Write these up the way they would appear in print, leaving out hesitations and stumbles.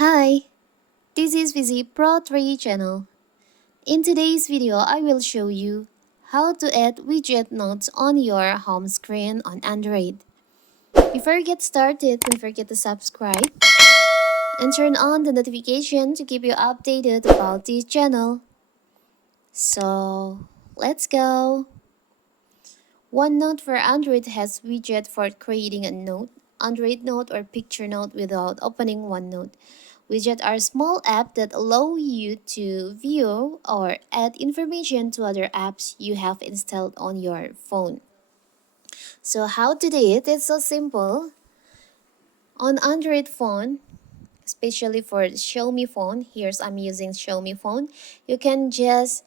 Hi, this is Vizi Pro 3 channel. In today's video, I will show you how to add widget notes on your home screen on Android. Before we get started, don't forget to subscribe and turn on the notification to keep you updated about this channel. So, let's go. OneNote for Android has widget for creating a note, Android note or picture note without opening OneNote. Widgets are small apps that allow you to view or add information to other apps you have installed on your phone. So how to do it? It's so simple. On Android phone, especially for the Xiaomi phone, here's I'm using Xiaomi phone, you can just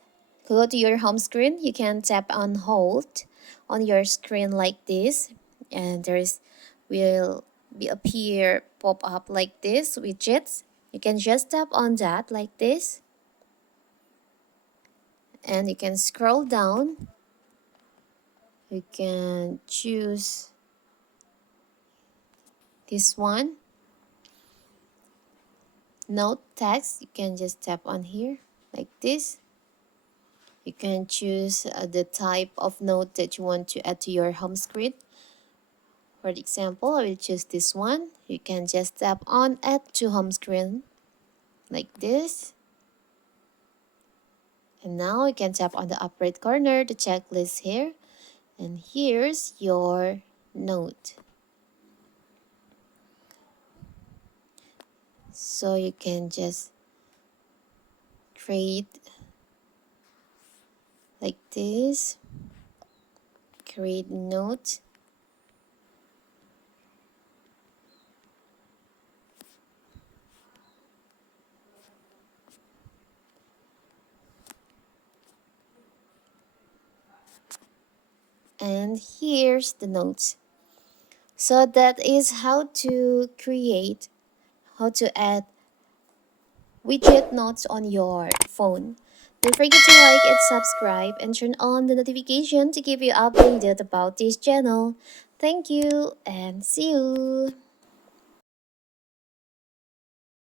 go to your home screen. You can tap on hold on your screen like this, and will be appear pop up like this widgets. You can just tap on that like this, and you can scroll down. You can choose this one, note text. You can just tap on here like this. You can choose the type of note that you want to add to your home screen. For example, I will choose this one. You can just tap on add to home screen like this. And now you can tap on the upper right corner, the checklist here. And here's your note. So you can just create like this, create note. And here's the notes. So that is how to create, how to add widget notes on your phone. Don't forget to like and subscribe and turn on the notification to keep you updated about this channel. Thank you and see you.